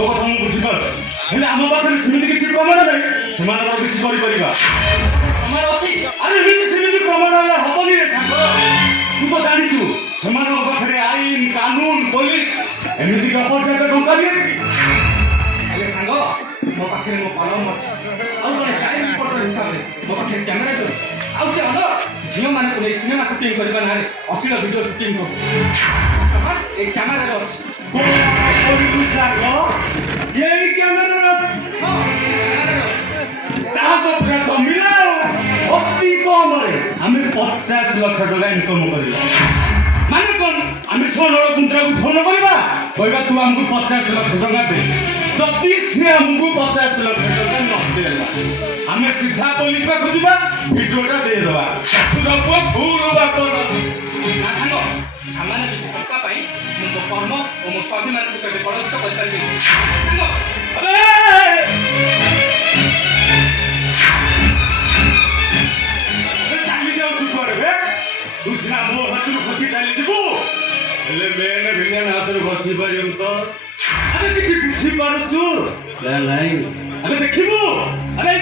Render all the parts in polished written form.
저거 당보지만 근데 아무 바퀴를 시민들에게 질 거만 하네. 그만하라고 그치 거리거리가. અમારો છે 아니 왜 시민들 그만하라 허번이래 잠깐. 그거 다니죠. semangat bakhre ain kanun polis eମିତି apa jaga dongkari. ହେଲେ ସାଙ୍ଗ ମୋ ପାଖରେ ମୋ କଲମ ଅଛି ଆଉ ଜଣେ କ୍ରାଇମ ରିପୋର୍ଟର ହିସାବରେ ମୋ ପାଖରେ କ୍ୟାମେରା ବି ଅଛି ଆଉ ସେ ଅନ୍ୟ ଝିଅମାନଙ୍କୁ ନେଇ ସିନେମା ସୁଟିଂ କରିବା ନାଁରେ ଅଶ୍ଳୀଳ ଭିଡିଓ ସୁଟିଂ କରୁଛି ଏ କ୍ୟାମେରାରେ ଅଛି यही कैमरा ହଁ ଏ କ୍ୟାମେରାରେ ଅଛି ତାହା ତ ପୁରା ଜମିଲା ଅତି କମରେ ଆମେ 50 ଲକ୍ଷ ଟଙ୍କା ଇନକମ କରିବା ମାନେ କଣ ଆମେ ସୋନଳ କୁନ୍ଦ୍ରାକୁ ଫୋନ କରିବା କହିବା ତୁ ଆମକୁ 50 ଲକ୍ଷ ଟଙ୍କା ଦେ ଯଦି ସେ ଆମକୁ 50 ଲକ୍ଷ ଟଙ୍କା ନ ଦେଲା ଆମେ ସିଧା ପୋଲିସ ପାଖକୁ ଯିବା ଭିଡିଓଟା ଦେଇଦେବା ଶ୍ୱଶୁର ପୁଅ ଭୁଲ ବାପ ନା ସାଙ୍ଗ ସାମାନ୍ୟ କିଛି ଟଙ୍କା ପାଇଁ ମୁଁ ମୋ କର୍ମ ଓ ମୋ ସ୍ୱାଭିମାନକୁ କେବେ କଳଙ୍କିତ କରିପାରିବିନି ସାଙ୍ଗ ଚାଲି ଯାଉଛୁ କୁଆଡେ ବେ ତୁ ସିନା ମୋ ହାତରୁ ଖସି ଚାଲିଯିବୁ ହେଲେ ମେନ୍ ଭିଲିଆନ ହାତରୁ ଖସି ପାରିବୁ ତ ଆମେ କିଛି ବୁଝିପାରୁଛୁ ନାଇଁ ଆମେ ଦେଖିବୁ ଆମେ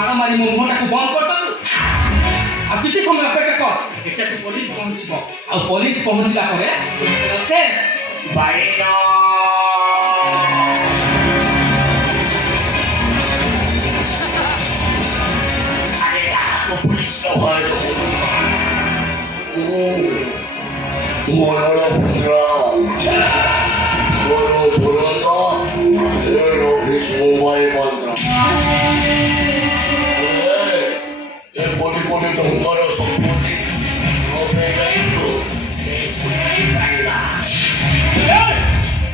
ମାରାମାରି ମୋ ମୁହଁଟାକୁ ବନ୍ଦ କରିଦେଲୁ ଆଉ କିଛି ସମୟ ଅପେକ୍ଷା କର ଏଠି ଆସି ପୋଲିସ ପହଞ୍ଚିବ ଆଉ ପୋଲିସ ପହଞ୍ଚିଲା ପରେ ଶେଷ ବାଇନ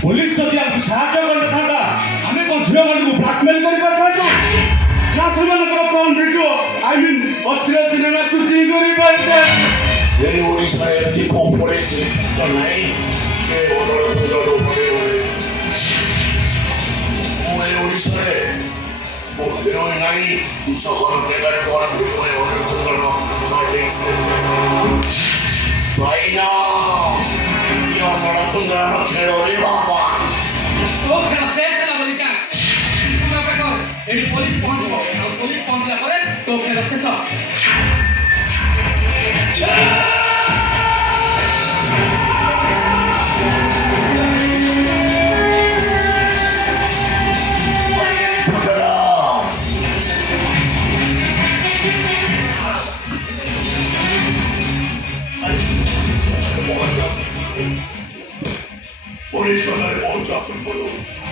पुलिस जदि आमको साहाय्य करता आम कौन झील मानक ब्लाकमेल कर प्रॉन वीडियो आई मीन अश्लील सिनेमा शूटिंग तो खेल शेष है बोली क्या तुम पे कर एडी ପୋଲିସ ପହଞ୍ଚିବ ଆଉ ପୋଲିସ ପହଞ୍ଚିଲା ପରେ ତୋ ଖେଳ ଶେଷ Por eso la de otra, por